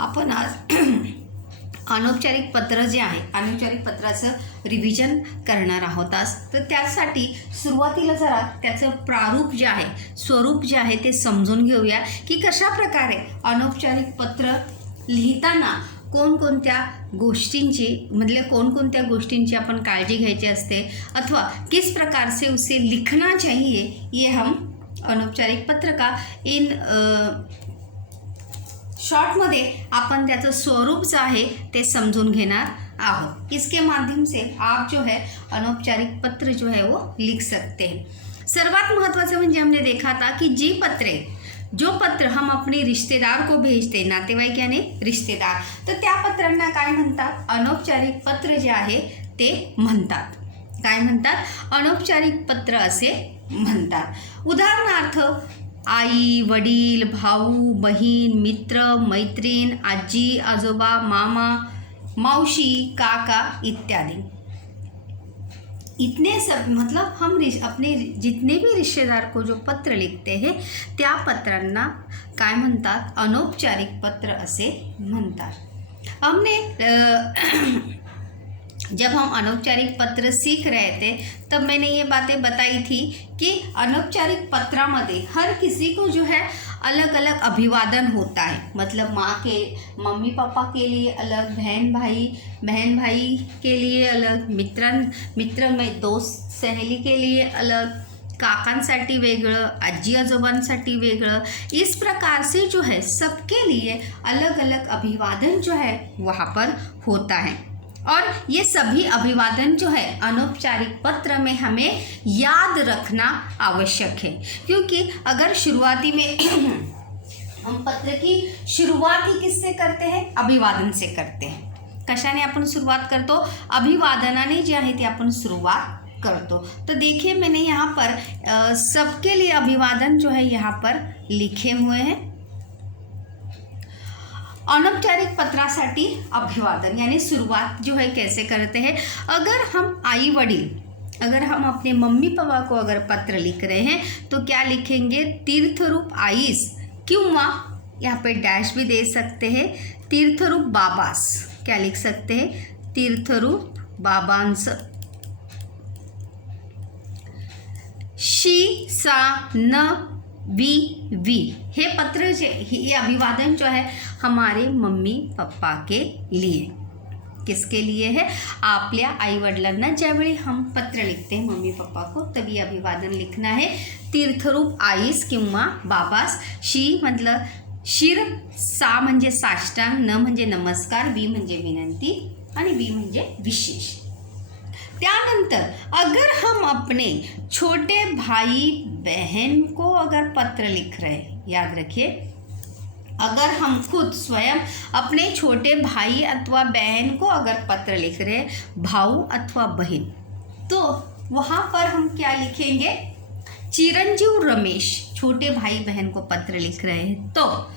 आपण आज अनौपचारिक पत्र जे आहे अनौपचारिक पत्राचं रिव्हिजन करणार आहोत आज. तर त्यासाठी सुरुवातीला जरा त्याचं प्रारूप जे आहे स्वरूप जे आहे ते समजून घेऊया की कशा प्रकारे अनौपचारिक पत्र लिहिताना कोणकोणत्या गोष्टींची कोणकोणत्या गोष्टींची आपण काळजी घ्यायची असते अथवा किस प्रकार से उसे लिखना चाहिए. ये हम अनौपचारिक पत्र का इन शॉर्टमध्ये आपण त्याचं स्वरूप जो आहे ते समझून घेणार आहोत. इसके माध्यम से आप जो है अनौपचारिक पत्र जो है वो लिख सकते हैं. सर्वात महत्त्वाचं म्हणजे हमने देखा था कि जो पत्र हम अपने रिश्तेदार को भेजते, नातेवाईक यानी रिश्तेदार, तर त्या पत्रांना काय म्हणतात? अनौपचारिक पत्र जे आहे ते म्हणतात. काय म्हणतात? अनौपचारिक पत्र असे म्हणतात. उदाहरणार्थ आई, वडील, भाऊ, बहीण, मित्र, मैत्रीण, आजी, आजोबा, मामा, मौसी, काका इत्यादि. इतने सब मतलब हम अपने जितने भी रिश्तेदार को जो पत्र लिखते हैं त्या पत्रांना काय म्हणतात? अनौपचारिक पत्र असे म्हणतात. हमने जब हम अनौपचारिक पत्र सीख रहे थे तब मैंने ये बातें बताई थी कि अनौपचारिक पत्रामध्ये हर किसी को जो है अलग अलग अभिवादन होता है. मतलब मम्मी पापा के लिए अलग, बहन भाई के लिए अलग, मित्र में दोस्त सहेली के लिए अलग, काकांसाठी वेगळं, आजी आजोबांसाठी वेगळं. इस प्रकार से जो है सबके लिए अलग अलग अभिवादन जो है वहाँ पर होता है. और ये सभी अभिवादन जो है अनौपचारिक पत्र में हमें याद रखना आवश्यक है. क्योंकि अगर शुरुआती में हम पत्र की शुरुआत ही किससे करते हैं? अभिवादन से करते हैं. कशाने आपण सुरुवात करतो? अभिवादनाने जे आहे ते आपण सुरुवात करतो. तो देखिए मैंने यहाँ पर सबके लिए अभिवादन जो है यहाँ पर लिखे हुए हैं. अनौपचारिक पत्रासाठी अभिवादन यानी शुरुआत जो है कैसे करते हैं? अगर हम अपने मम्मी पापा को अगर पत्र लिख रहे हैं तो क्या लिखेंगे? तीर्थरूप आईस, किंवा यहाँ पे डैश भी दे सकते हैं, तीर्थरूप बाबास. क्या लिख सकते हैं? तीर्थरूप बाबांस. शी सा न वी हे पत्र ये अभिवादन जो है हमारे मम्मी पप्पा के लिए. किसके लिए है? आपल्या आई वडिलांना ज्यावेळी हम पत्र लिखते हैं मम्मी पापा को तभी अभिवादन लिखना है. तीर्थरूप आईस किंवा बाबास. शी मतलब शिर, सा म्हणजे साष्टांग, न म्हणजे नमस्कार, वी म्हणजे विनंती आणि वी म्हणजे विशेष. त्यानंतर अगर हम अपने छोटे भाई बहन को अगर पत्र लिख रहे हैं, याद रखिए, अगर हम खुद स्वयं अपने छोटे भाई अथवा बहन को अगर पत्र लिख रहे हैं, भाऊ अथवा बहन, तो वहाँ पर हम क्या लिखेंगे? चिरंजीव रमेश. छोटे भाई बहन को पत्र लिख रहे हैं तो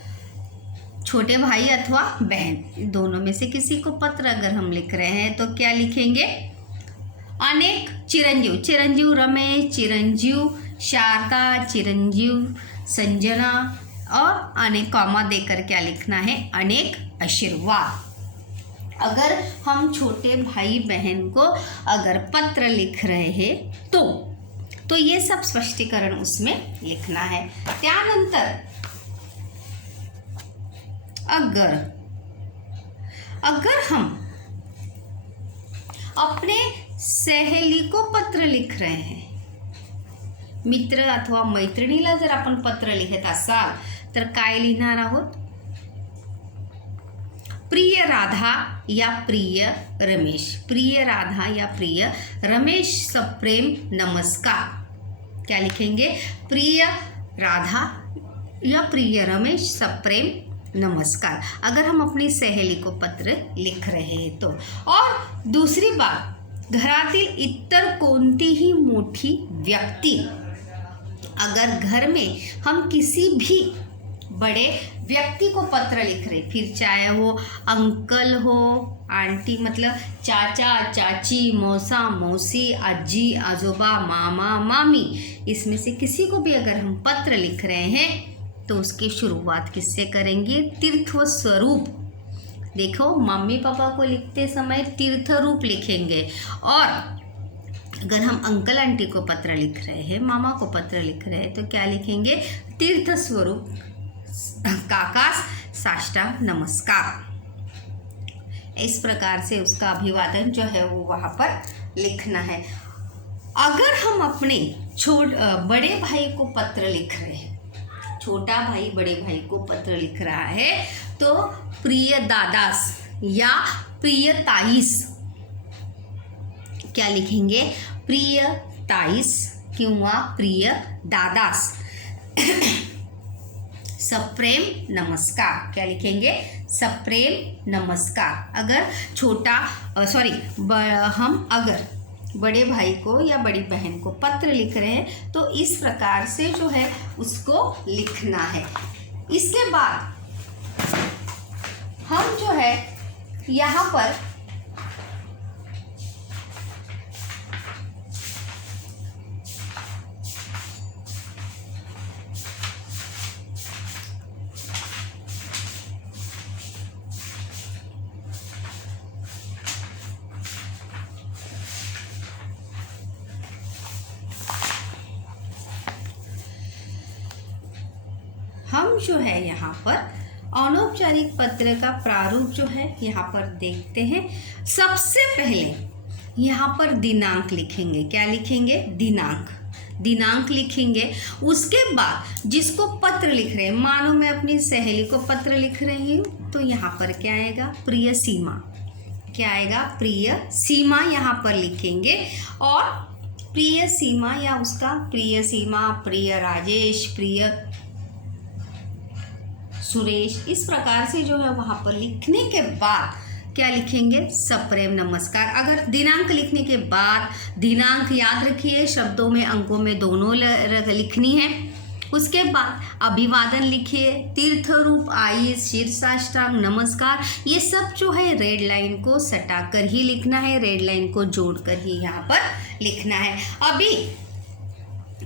छोटे भाई अथवा बहन दोनों में से किसी को पत्र अगर हम लिख रहे हैं तो क्या लिखेंगे? अनेक चिरंजीव रमेश, चिरंजीव शारदा, चिरंजीव संजना, और अनेक कॉमा देकर क्या लिखना है? अनेक आशीर्वाद. अगर हम छोटे भाई बहन को अगर पत्र लिख रहे हैं तो ये सब स्पष्टीकरण उसमें लिखना है. त्यानंतर अगर हम अपने सहेली को पत्र लिख रहे हैं, मित्र अथवा मैत्रिणीला जर आपण पत्र लिखत असाल तर काय लिहिणार आहोत? प्रिय राधा या प्रिय रमेश. प्रिय राधा या प्रिय रमेश सप्रेम नमस्कार. क्या लिखेंगे? प्रिय राधा या प्रिय रमेश सप्रेम नमस्कार. अगर हम अपनी सहेली को पत्र लिख रहे हैं तो. और दूसरी बात, घरातील इतर कोणतीही मोठी व्यक्ति अगर घर में हम किसी भी बड़े व्यक्ति को पत्र लिख रहे, फिर चाहे वो अंकल हो, आंटी मतलब चाचा चाची, मौसा मौसी, आजी आजोबा, मामा मामी, इसमें से किसी को भी अगर हम पत्र लिख रहे हैं तो उसकी शुरुआत किससे करेंगे? तीर्थ व स्वरूप देखो मम्मी पापा को लिखते समय तीर्थ रूप लिखेंगे, और अगर हम अंकल आंटी को पत्र लिख रहे हैं, मामा को पत्र लिख रहे हैं, तो क्या लिखेंगे? तीर्थ स्वरूप काकास साष्टांग नमस्कार। इस प्रकार से उसका अभिवादन जो है वो वहाँ पर लिखना है। अगर हम अपने बड़े भाई को पत्र लिख रहे हैं, छोटा भाई बड़े भाई को पत्र लिख रहा है, तो प्रिय दादास या प्रिय ताईस क्या लिखेंगे? प्रिय ताईस किंवा प्रिय दादास सप्रेम नमस्कार। क्या लिखेंगे? सप्रेम नमस्कार। अगर हम अगर बड़े भाई को या बड़ी बहन को पत्र लिख रहे हैं तो इस प्रकार से जो है उसको लिखना है। इसके बाद हम जो है यहाँ पर जो है यहाँ पर अनौपचारिक पत्र का प्रारूप जो है यहाँ पर देखते हैं। सबसे पहले यहाँ पर दिनांक लिखेंगे। क्या लिखेंगे? दिनांक लिखेंगे। उसके बाद जिसको पत्र लिख रहे हैं, मानो मैं अपनी सहेली को पत्र लिख रही हूँ, तो यहाँ पर क्या आएगा? प्रिय सीमा। क्या आएगा? प्रिय सीमा यहाँ पर लिखेंगे। और प्रिय सीमा या उसका प्रिय सीमा, प्रिय राजेश, प्रिय सुरेश, इस प्रकार से जो है वहाँ पर लिखने के बाद क्या लिखेंगे? सप्रेम नमस्कार। अगर दिनांक लिखने के बाद, दिनांक याद रखिए, शब्दों में अंकों में दोनों लिखनी है। उसके बाद अभिवादन लिखिए, तीर्थ रूप आईस, शीर्षाष्टांग नमस्कार। ये सब जो है रेड लाइन को सटाकर ही लिखना है, रेड लाइन को जोड़कर ही यहाँ पर लिखना है। अभी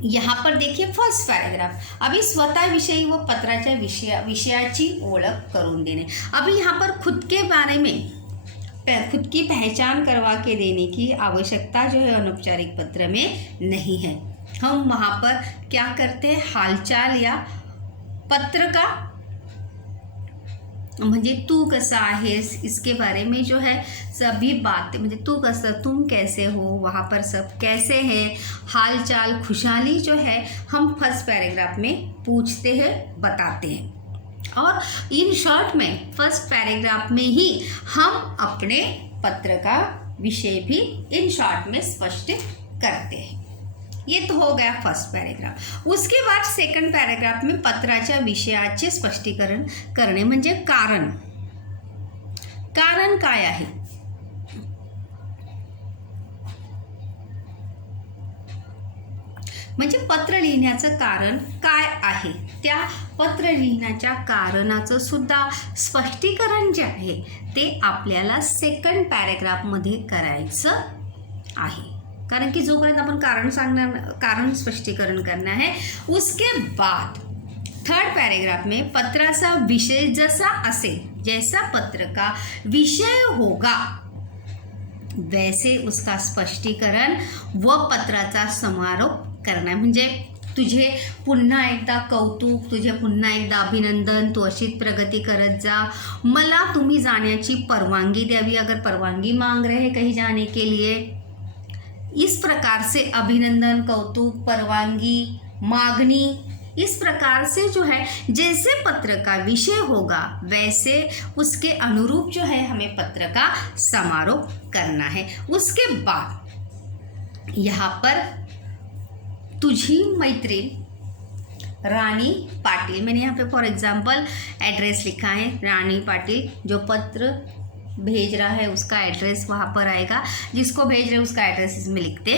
यहाँ पर देखिए फर्स्ट पॅरेग्राफ, अभी स्वतःविषयी व पत्राच्या विषयाची ओळख करून देणे। अभी यहाँ पर खुद के बारे में खुद की पहचान करवा के देने की आवश्यकता जो है अनौपचारिक पत्र में नहीं है। हम वहाँ पर क्या करते हैं? हालचाल या पत्र का म्हणजे तू कसा आहेस इसके बारे में जो है सभी बातें, म्हणजे तू कैसा, तुम कैसे हो, वहाँ पर सब कैसे हैं, हाल चाल खुशहाली जो है हम फर्स्ट पैराग्राफ में पूछते हैं, बताते हैं। और इन शॉर्ट में फर्स्ट पैराग्राफ में ही हम अपने पत्र का विषय भी इन शॉर्ट में स्पष्ट करते हैं। ये तो हो गया फर्स्ट पॅरेग्राफ। उसके बाद सेकंड पॅरेग्राफ में पत्राच्या विषयाचे स्पष्टीकरण करणे, म्हणजे कारण काय आहे, म्हणजे पत्र लिहिण्याचं कारण काय आहे, त्या पत्र लिहिण्याच्या कारणाचं सुद्धा स्पष्टीकरण जे आहे ते आपल्याला सेकंड पॅरेग्राफमध्ये करायचं आहे। कारण की जोपर्यंत अपन कारण स्पष्टीकरण करना है। उसके बाद थर्ड पैराग्राफ में पत्राचा विषय जैसा असेल, जैसा पत्र का विषय होगा वैसे उसका स्पष्टीकरण व पत्राचा समारोप करना है। म्हणजे तुझे पुन्हा एकदा कौतुक, तुझे पुन्हा एकदा अभिनंदन, तू अशीच प्रगती करत जा, मला तुम्ही जाण्याची परवानगी द्यावी, अगर परवानगी मांग रहे हैं कहीं जाने के लिए। इस प्रकार से अभिनंदन, कौतुक, परवानगी, मांगनी, इस प्रकार से जो है जैसे पत्र का विषय होगा वैसे उसके अनुरूप जो है हमें पत्र का समारोप करना है। उसके बाद यहाँ पर तुझी मैत्रीण रानी पाटिल, मैंने यहाँ पे फॉर एग्जाम्पल एड्रेस लिखा है रानी पाटिल, जो पत्र भेज रहा है उसका एड्रेस वहाँ पर आएगा, जिसको भेज रहे उसका एड्रेस इसमें लिखते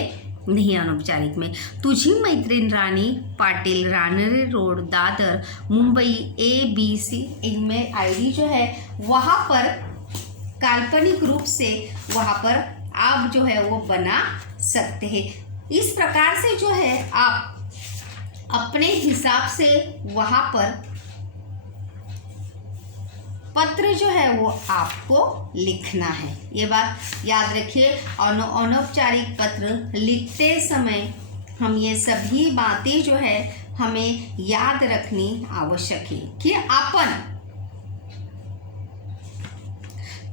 नहीं अनौपचारिक में। तुझी मैत्रीण रानी पाटिल, रानडे रोड, दादर, मुंबई ABC, इनमें ID जो है वहाँ पर काल्पनिक रूप से वहाँ पर आप जो है वो बना सकते हैं। इस प्रकार से जो है आप अपने हिसाब से वहाँ पर पत्र जो है वो आपको लिखना है। ये बात याद रखिए। अनौपचारिक पत्र लिखते समय हम ये सभी बातें जो है हमें याद रखनी आवश्यक है की आपण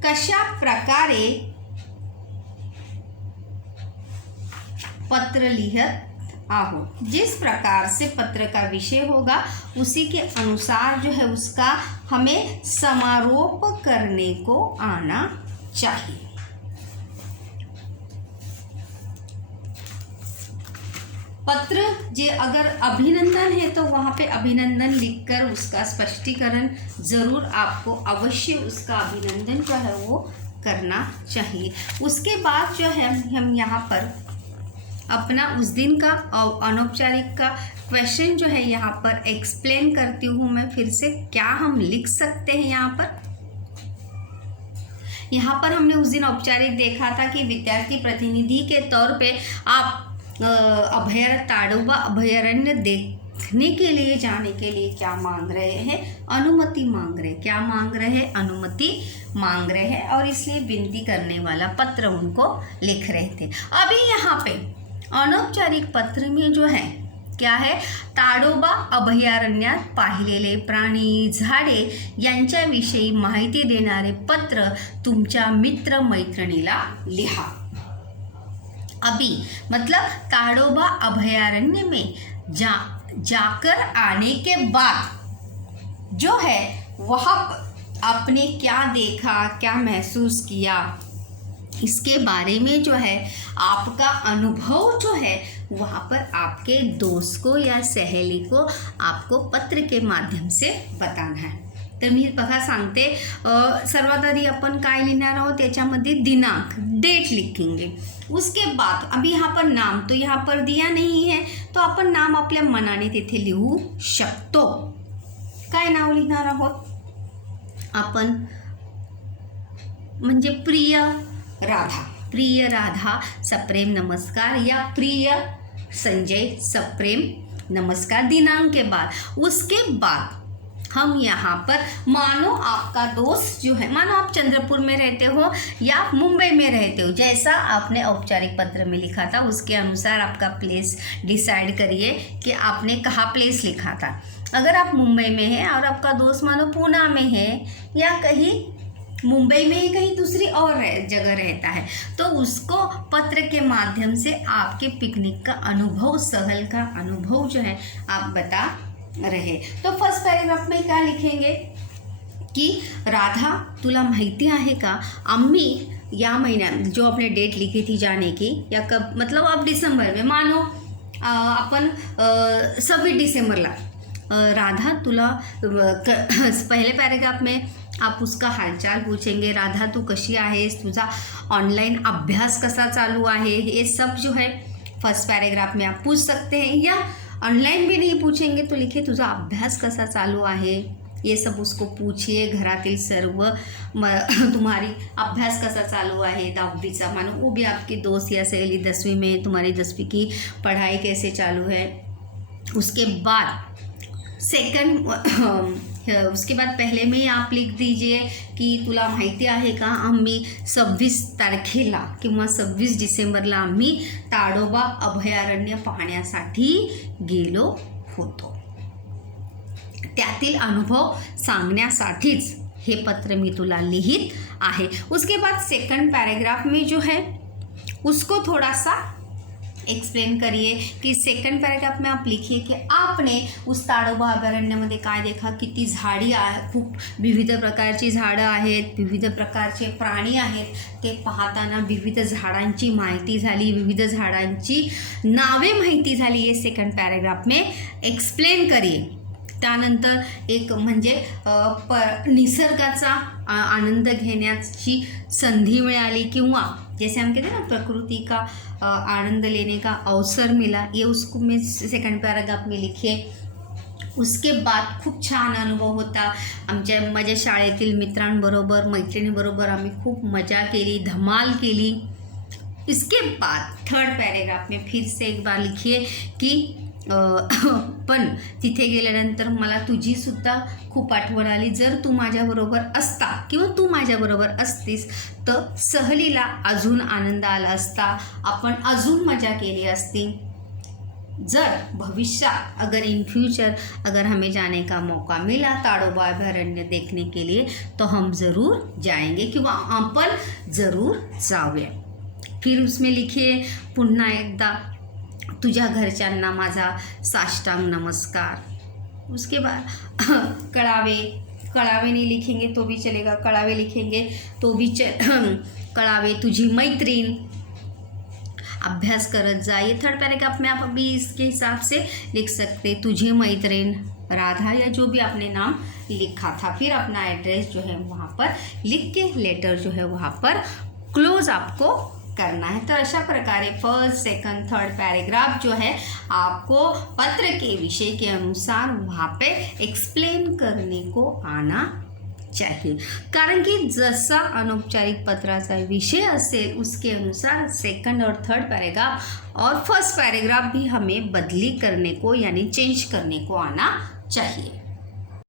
कशा प्रकारे पत्र लिखत आहो। जिस प्रकार से पत्र का विषय होगा उसी के अनुसार जो है उसका हमें समारोप करने को आना चाहिए। पत्र जे अगर अभिनंदन है तो वहाँ पे अभिनंदन लिखकर उसका स्पष्टीकरण ज़रूर आपको अवश्य उसका अभिनंदन जो है वो करना चाहिए। उसके बाद जो है हम यहाँ पर अपना उस दिन का अनौपचारिक का क्वेश्चन जो है यहाँ पर एक्सप्लेन करती हूँ मैं फिर से। क्या हम लिख सकते हैं यहाँ पर हमने उस दिन औपचारिक देखा था कि विद्यार्थी प्रतिनिधि के तौर पे आप ताडोबा अभयारण्य देखने के लिए जाने के लिए क्या मांग रहे हैं? अनुमति मांग रहे। क्या मांग रहे हैं? अनुमति मांग रहे हैं और इसलिए विनती करने वाला पत्र उनको लिख रहे थे। अभी यहाँ पे अनौपचारिक पत्र में जो है क्या है, ताडोबा अभयारण्यात पाहिलेले प्राणी झाडे यांच्याविषयी माहिती देणारे पत्र तुमच्या मित्र मैत्रिणीला लिहा। अभी मतलब ताडोबा अभयारण्य में जाकर आने के बाद जो है वहाँ आपने क्या देखा, क्या महसूस किया, इसके बारे में जो है आपका अनुभव जो है वहाँ पर आपके दोस्त को या सहेली को आपको पत्र के माध्यम से बताना है। तर मी बघा सांगते, सर्वात आधी आपण काय लिहिणार आहोत त्याच्यामध्ये दिनांक, डेट लिखेंगे। उसके बाद अभी यहाँ पर नाम तो यहाँ पर दिया नहीं है तो आपण नाम आपल्या मनाने तिथे लिहू शकतो। काय नाव लिहिणार आहोत आपण? म्हणजे प्रिय राधा सप्रेम नमस्कार या प्रिय संजय सप्रेम नमस्कार। दिनांक के बाद उसके बाद हम यहाँ पर मानो आपका दोस्त जो है, मानो आप चंद्रपुर में रहते हो या मुंबई में रहते हो, जैसा आपने औपचारिक पत्र में लिखा था उसके अनुसार आपका प्लेस डिसाइड करिए कि आपने कहाँ प्लेस लिखा था। अगर आप मुंबई में हैं और आपका दोस्त मानो पूना में है या कहीं मुंबई में ही कहीं दूसरी और जगह रहता है तो उसको पत्र के माध्यम से आपके पिकनिक का अनुभव, सहल का अनुभव जो है आप बता रहे। तो फर्स्ट पैराग्राफ में क्या लिखेंगे कि राधा तुला माहिती आहे का, आम्ही या महीन्यात जो आपने डेट लिखी थी जाने की या कब, मतलब अब दिसंबर में मानो अपन 26 डिसेंबरला राधा तुला पहले पैराग्राफ में आप उसका हालचाल पूछेंगे, राधा तू कशी आहेस, तुझा ऑनलाइन अभ्यास कसा चालू आहे, ये सब जो है फर्स्ट पैराग्राफ में आप पूछ सकते हैं। या ऑनलाइन भी नहीं पूछेंगे तो लिखिए तुझा अभ्यास कसा चालू आहे, ये सब उसको पूछिए। घरातील सर्व तुम्हारी अभ्यास कसा चालू आहे 10वीचा, मानो वो भी आपकी दोस्त या सहेली 10वीं में, तुम्हारी 10वीं की पढ़ाई कैसे चालू है। उसके बाद उसके बाद पहले में ही आप लिख दीजिए कि तुला माहिती आहे का, आम्ही 26 तारखेला किंवा 26 डिसेंबरला आम्ही ताडोबा अभयारण्य पाहण्यासाठी गेलो होतो। त्यातील अनुभव सांगण्यासाठीच हे पत्र मी तुला लिहित आहे। उसके बाद सेकंड पैराग्राफ में जो है उसको थोड़ा सा एक्सप्लेन करिए कि सेकंड पैराग्राफ में आप लिखिए कि आपने उस ताडोबा अभयारण्यामध्ये काय देखा, किती झाडी आहे, खूप विविध प्रकारची झाडं आहेत, विविध प्रकारचे प्राणी आहेत, ते पाहताना विविध झाडांची माहिती झाली, विविध झाडांची नावे माहिती झाली। ये सेकंड पैराग्राफ में एक्सप्लेन करिए। त्यानंतर एक म्हणजे निसर्गाचा आनंद घेण्याची संधी मिळाली किंवा जैसे हम कहते हैं ना प्रकृति का आनंद लेने का अवसर मिला, ये उसको मैं सेकंड पैराग्राफ में लिखिए। उसके बाद खूप छान अनुभव होता आमच्या माझ्या शाळेतील मित्रांबरोबर, मैत्रिणींबरोबर आम्ही खूप मजा केली, धमाल केली। इसके बाद थर्ड पैराग्राफ में फिर से एक बार लिखिए कि पण तिथे गेल्यानंतर मला तुझीसुद्धा खूप आठवण आली. जर तू माझ्याबरोबर असता किंवा तू माझ्याबरोबर असतीस तर सहलीला अजून आनंद आला असता, आपण अजून मजा केली असती. जर भविष्यात अगर इन फ्यूचर अगर हमें जाने का मौका मिला ताडोबा अभयारण्य देखने के लिए तो हम ज़रूर जाएंगे किंवा आपण ज़रूर जाऊया. फिर उसमें लिखिए पुन्हा एकदा तुझ्या घरच्यांना माझा साष्टांग नमस्कार. उसके बाद कळावे नहीं लिखेंगे तो भी चलेगा, कळावे लिखेंगे तो भी कळावे तुझी मैत्रीण. अभ्यास करत जा. ये थर्ड पैराग्राफ में आप अभी इसके हिसाब से लिख सकते तुझे मैत्रीण राधा या जो भी आपने नाम लिखा था. फिर अपना एड्रेस जो है वहाँ पर लिख के लेटर जो है वहाँ पर क्लोज आपको करना है. तो अशा प्रकारे फर्स्ट सेकंड थर्ड पैराग्राफ जो है आपको पत्र के विषय के अनुसार वहाँ पे एक्सप्लेन करने को आना चाहिए. कारण की जसा अनौपचारिक पत्राचा विषय असेल उसके अनुसार सेकंड और थर्ड पैराग्राफ और फर्स्ट पैराग्राफ भी हमें बदली करने को यानी चेंज करने को आना चाहिए.